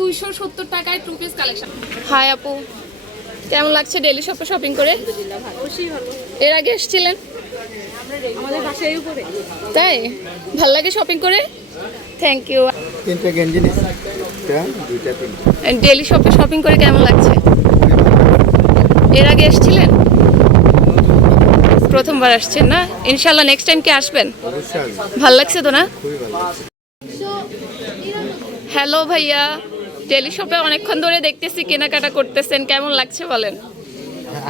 270 টাকায় two piece collection. High আপু, কেমন লাগছে ডেইলি শপে শপিং করে? এর আগে এসেছিলেন? আমাদের বাসায় উপরে। তাই ভাল লাগে শপিং করে? Thank you. তিনটা গেঞ্জি নিচ্ছি, দুইটা তিনটা। ডেইলি শপে শপিং করে কেমন লাগছে? এর আগে এসেছিলেন? প্রথমবার আসছেন না? ইনশাল্লাহ নেক্সট টাইম কি আসবেন? অবশ্যই ভাল লাগছে তো না? খুবই ভালো লাগছে। হ্যালো ভাইয়া, ডেইলি শপে অনেকক্ষণ ধরে দেখতেছি কেনাকাটা করতেছেন, কেমন লাগছে বলেন?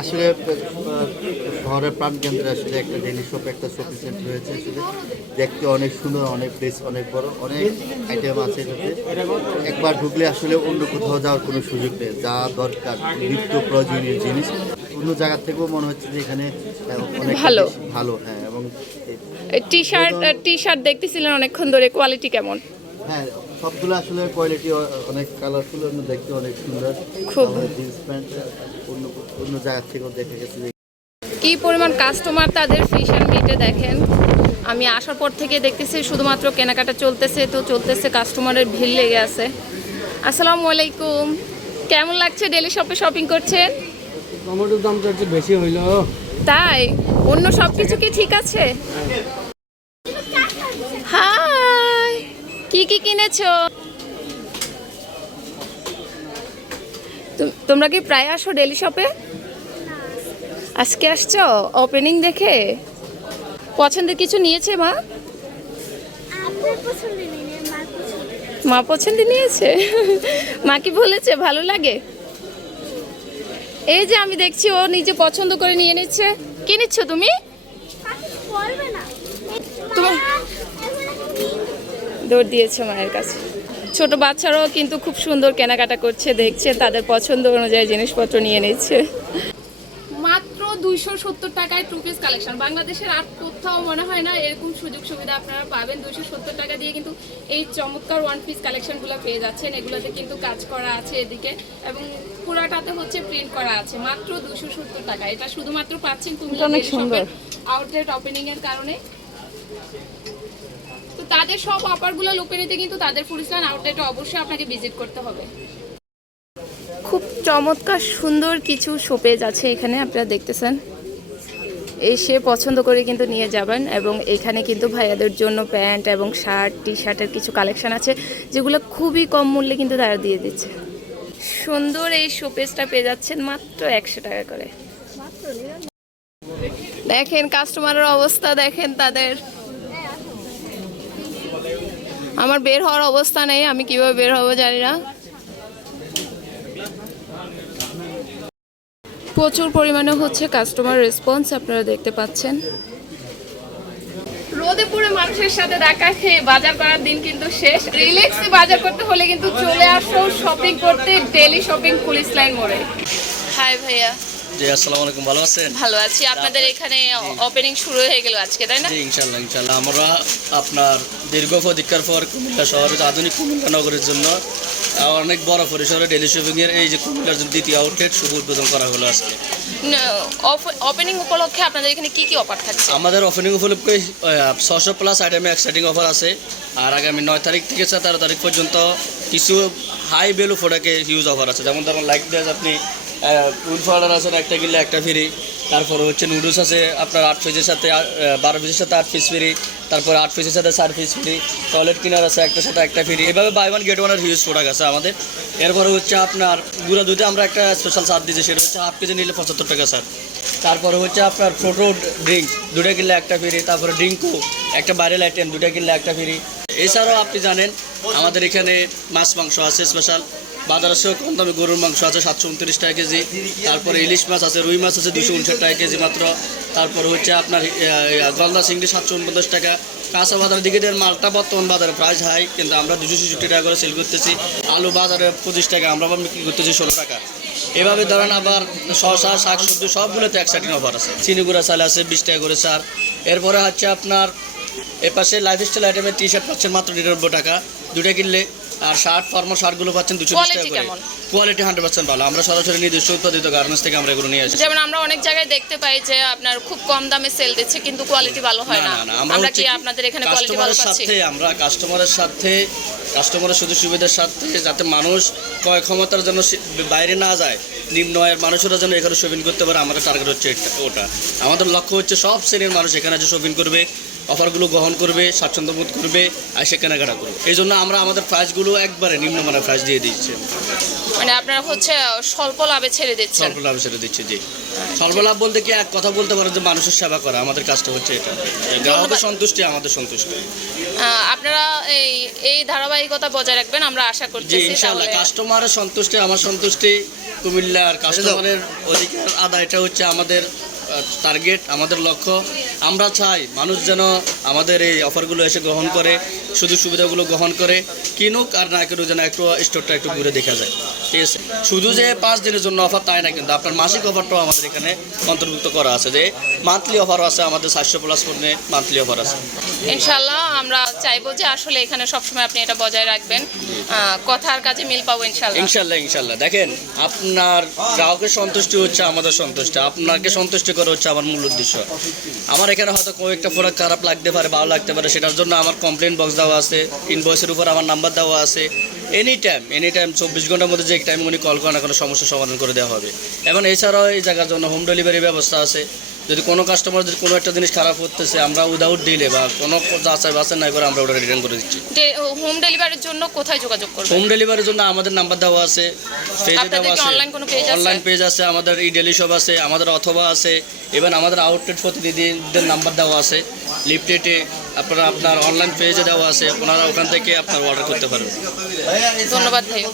আসলে শহরের প্রাণকেন্দ্রে আসলে একটা ডেইলি শপ, একটা শপিং সেন্টার হয়েছে। আসলে দেখতে অনেক সুন্দর, অনেক প্লেস অনেক বড়, অনেক আইটেম আছে এটাতে। একবার ঢুকলে আসলে অন্য কোথাও যাওয়ার কোনো সুযোগ নেই। যা দরকার নিত্য প্রয়োজনীয় জিনিস অন্য জায়গা থেকেও মনে হচ্ছে যে এখানে অনেক ভালো। ভালো। হ্যাঁ, এবং টি শার্ট দেখতেছিলেন অনেকক্ষণ ধরে, কোয়ালিটি কেমন? হ্যাঁ, সবগুলো আসলে কোয়ালিটি অনেক কালারফুল, দেখতে অনেক সুন্দর। খুব। জিন্স প্যান্ট অন্য অন্য জায়গা থেকেও দেখে গেছে যে কি পরিমাণ কাস্টমার তাদের ফ্যাশন মিটে দেখেন। আমি আসার পর থেকে দেখতেছি শুধুমাত্র কেনাকাটা চলতেছে, কাস্টমারের ভিড় লেগে আছে। আসসালামু আলাইকুম, কেমন লাগছে ডেইলি শপে শপিং করছেন? টমেটোর দামটা একটু বেশি হইল। তাই অন্য সব কিছু কি ঠিক আছে? হাই, কি কি কিনেছো? তোমরা কি প্রায় আসো ডেইলি শপে? আজকে আসছো ওপেনিং দেখে? পছন্দের কিছু নিয়েছে মা? মা পছন্দ নিয়েছে। মা কি বলেছে ভালো লাগে? এই যে আমি দেখছি ও নিজে পছন্দ করে নিয়ে নিচ্ছে। কি নিচ্ছ তুমি? দৌড় দিয়েছে মায়ের কাছে। ছোট বাচ্চারাও কিন্তু খুব সুন্দর কেনাকাটা করছে, দেখছে তাদের পছন্দ অনুযায়ী জিনিসপত্র নিয়ে নিচ্ছে। মাত্র 270 টাকায় টু পিস কালেকশন। বাংলাদেশের আর কোথাও মনে হয় না এরকম সুযোগ সুবিধা আপনারা পাবেন। 270 টাকা দিয়ে কিন্তু এই চমৎকার ওয়ান পিস কালেকশনগুলো পেয়ে যাচ্ছেন। এগুলোতে কিন্তু কাজ করা আছে এদিকে, এবং পুরাটাতে হচ্ছে প্রিন্ট করা আছে। মাত্র 270 টাকা। এটা শুধুমাত্র পাচ্ছেন কুমিল্লা আউটলেট ওপেনিং এর কারণে। তো তাদের সব অফারগুলো লুপে নিতে কিন্তু তাদের ফুরিস্তান আউটলেটে অবশ্যই আপনাকে ভিজিট করতে হবে। খুব চমৎকার সুন্দর কিছু শোপেজ আছে এখানে, আপনারা দেখতেছেন। এসে পছন্দ করে কিন্তু নিয়ে যাবেন। এবং এখানে কিন্তু ভাইয়াদের জন্য প্যান্ট এবং শার্ট, টি শার্টের কিছু কালেকশন আছে যেগুলো খুবই কম মূল্যে কিন্তু তারা দিয়ে দিচ্ছে। সুন্দর এই শোপেজটা পেয়ে যাচ্ছেন মাত্র 100 টাকা করে। দেখেন কাস্টমারের অবস্থা, দেখেন তাদের। আমার বের হওয়ার অবস্থা নেই, আমি কিভাবে বের হবো জানি না। প্রচুর পরিমাণে হচ্ছে কাস্টমার রেসপন্স, আপনারা দেখতে পাচ্ছেন। রোদে পুরো মানুষের সাথে দেখা খেয়ে বাজার করার দিন কিন্তু শেষ। রিল্যাক্সে বাজার করতে হলে কিন্তু চলে আসো শপিং করতে ডেইলি শপিং পুলিশ লাইন মোড়ে। হাই ভাইয়া। জি, আসসালামু আলাইকুম, ভালো আছেন? ভালো আছি। আপনাদের এখানে ওপেনিং শুরু হয়ে গেল আজকে, তাই না? জি, ইনশাল্লাহ ইনশাল্লাহ। আমরা আপনার দীর্ঘ প্রতীক্ষার পর কুমিল্লা শহরের আধুনিক কুমিল্লা নগরের জন্য অনেক বড় পরিসরে ডেইলি শপিং এর এই যে কুমিল্লার দ্বিতীয় আউটলেট শুভ উদ্বোধন করা হলো আজকে। ওপেনিং উপলক্ষে আপনাদের এখানে কি কি অফার থাকছে? আমাদের ওপেনিং উপলক্ষে 600+ আইটেমে এক্সাইটিং অফার আছে। আর আগামী 9 তারিখ থেকে 13 তারিখ পর্যন্ত কিছু হাই ভ্যালু প্রোডাক্টে হিউজ অফার আছে। যেমন ধরুন লাইক দিস, আপনি উড পাউডার আছে একটা কিনলে একটা ফ্রি। তারপরে হচ্ছে নুডলস আছে আপনার 8 পিসের সাথে 12 পিসের সাথে 8 পিস ফ্রি। তারপরে 8 পিসের সাথে 4 পিস ফ্রি। টয়লেট কিনার আছে একটার সাথে একটা ফ্রি। এভাবে বাই ওয়ান গেট ওয়ানের হিউজ প্রোডাক্ট আছে আমাদের। এরপরে হচ্ছে আপনার গুঁড়া দুধে আমরা একটা স্পেশাল ছাড় দিচ্ছি, সেটা হচ্ছে হাফ কেজি নিলে 75 টাকা ছাড়। তারপরে হচ্ছে আপনার ফ্রুটো ড্রিঙ্ক 2টা কিনলে একটা ফ্রি। তারপরে ড্রিঙ্কও একটা ভাইরাল আইটেম 2টা কিনলে একটা ফ্রি। এছাড়াও আপনি জানেন আমাদের এখানে মাছ মাংস আছে স্পেশাল। বাজারের সঙ্গে কম দামে গরুর মাংস আছে 729 টাকা কেজি। তারপরে ইলিশ মাছ আছে, রুই মাছ আছে 259 টাকা কেজি মাত্র। তারপরে হচ্ছে আপনার গলদা চিংড়ি 749 টাকা। কাঁচা বাজারের দিকে দেওয়ার মালটা বর্তমান বাজারে প্রাইস হাই, কিন্তু আমরা 266 টাকা করে সেল করতেছি। আলু বাজারে 25 টাকা, আমরা বিক্রি করতেছি 16 টাকা। এভাবে ধরেন আবার শসা, শাকসবজি সবগুলোতে এক্সাইটিং অফার আছে। চিনি গুঁড়া চাল আছে 20 টাকা করে স্যার। এরপরে হচ্ছে আপনার এপাশে লাইফস্টাইল আইটেমের টি শার্ট পাচ্ছেন মাত্র 99 টাকা। 2টা কিনলে আর ফর্মাল শার্টগুলো পাচ্ছেন 220 Quality টাকা করে। কেমন? কোয়ালিটি 100% ভালো। আমরা সরাসরি নিজস্ব উৎপাদিত গার্মেন্টস থেকে আমরা এগুলো নিয়ে আসি। যেমন আমরা অনেক জায়গায় দেখতে পাই যে আপনার খুব কম দামে সেল দিচ্ছে কিন্তু কোয়ালিটি ভালো হয় না। আমরা কি আপনাদের এখানে কোয়ালিটি ভালো পাচ্ছি? আমরা কাস্টমারের সুযোগ সুবিধার সাথে যাতে মানুষ ক্রয় ক্ষমতার জন্য বাইরে না যায়, নিম্ন আয়ের মানুষেরা যেন এখানে শপিং করতে পারে, আমাদের টার্গেট হচ্ছে ওটা। আমাদের লক্ষ্য হচ্ছে সব শ্রেণীর মানুষ এখানে যে শপিং করবে, অফারগুলো গ্রহণ করবে, স্বাচ্ছন্দ্য বোধ করবে আর সে কেনাকাটা করবে। এই জন্য আমরা আমাদের প্রাইসগুলো একবারে নিম্নমানের প্রাইস দিয়ে দিচ্ছি। মানে আপনারা হচ্ছে স্বল্প লাভে ছেড়ে দিচ্ছেন। স্বল্প লাভ ছেড়ে দিচ্ছি, জি। স্বল্প লাভ বলতে কি এক কথা বলতে পারেন যে মানুষের সেবা করা, আমাদের কাজটা হচ্ছে এটা। গ্রাহকের সন্তুষ্টি আমাদের সন্তুষ্টি। আপনারা এই ধারাবাহিকতা বজায় রাখবেন আমরা আশা জি করতেছি। ইনশাআল্লাহ। কাস্টমারের সন্তুষ্টি আমার সন্তুষ্টি, কুমিল্লার কাস্টমারের অধিকার আদায়, এটা হচ্ছে আমাদের টার্গেট, আমাদের লক্ষ্য। আমরা চাই মানুষ যেন আমাদের এই অফারগুলো এসে গ্রহণ করে, সুযোগ সুবিধাগুলো গ্রহণ করে, কিনুক আর না কিনুক, যেন একটু স্টোরটা একটু ঘুরে দেখা যায়। ঠিক আছে, শুধু যে 5 দিনের জন্য অফার তাই না, কিন্তু আপনার মাসিক অফারটাও আমাদের এখানে অন্তর্ভুক্ত করা আছে, যে মান্থলি অফারও আছে, আমাদের 700+ পণ্যে মান্থলি অফার আছে। ইনশাআল্লাহ আমরা চাইবো যে আসলে এখানে সবসময় আপনি এটা বজায় রাখবেন, কথার কাজে মিল পাবো ইনশাআল্লাহ। ইনশাল্লাহ। দেখেন, আপনার গ্রাহকের সন্তুষ্টি হচ্ছে আমাদের সন্তুষ্টি, আপনাকে সন্তুষ্টি করা হচ্ছে আমার মূল উদ্দেশ্য। আমার এখানে হয়তো কয়েকটা প্রোডাক্ট খারাপ লাগতে পারে, ভালো লাগতে পারে, সেটার জন্য আমার কমপ্লেন বক্স দেওয়া আছে, ইনভয়েসের উপর আমার নাম্বার দেওয়া আছে। এনি টাইম 24 ঘন্টার মধ্যে যে টাইম উনি কল করেন, কোনো সমস্যার সমাধান করে দেওয়া হবে। এবং এছাড়াও এই জায়গার জন্য হোম ডেলিভারি ব্যবস্থা আছে। যদি কোনো কাস্টমার যদি কোনো একটা জিনিস খারাপ হতেছে, আমরা উইদাউট ডিলে বা কোনো যাচাই বাছাই না করে আমরা ওটা রিটার্ন করে দিচ্ছি। হোম ডেলিভারির জন্য কোথায় যোগাযোগ করবেন? হোম ডেলিভারির জন্য আমাদের নাম্বার দেওয়া আছে, পেজে দেওয়া আছে, অনলাইন কোনো পেজ আছে? অনলাইন পেজ আছে, আমাদের ডেলি শপ আছে, আমাদের অথবা আছে, এবং আমাদের আউটলেট প্রতিনিধিদের নাম্বার দেওয়া আছে লিফলেটে, আপনার অনলাইন পেজে দেওয়া আছে, ওনারা ওখান থেকে আপনার অর্ডার করতে পারবেন। ধন্যবাদ ভাই।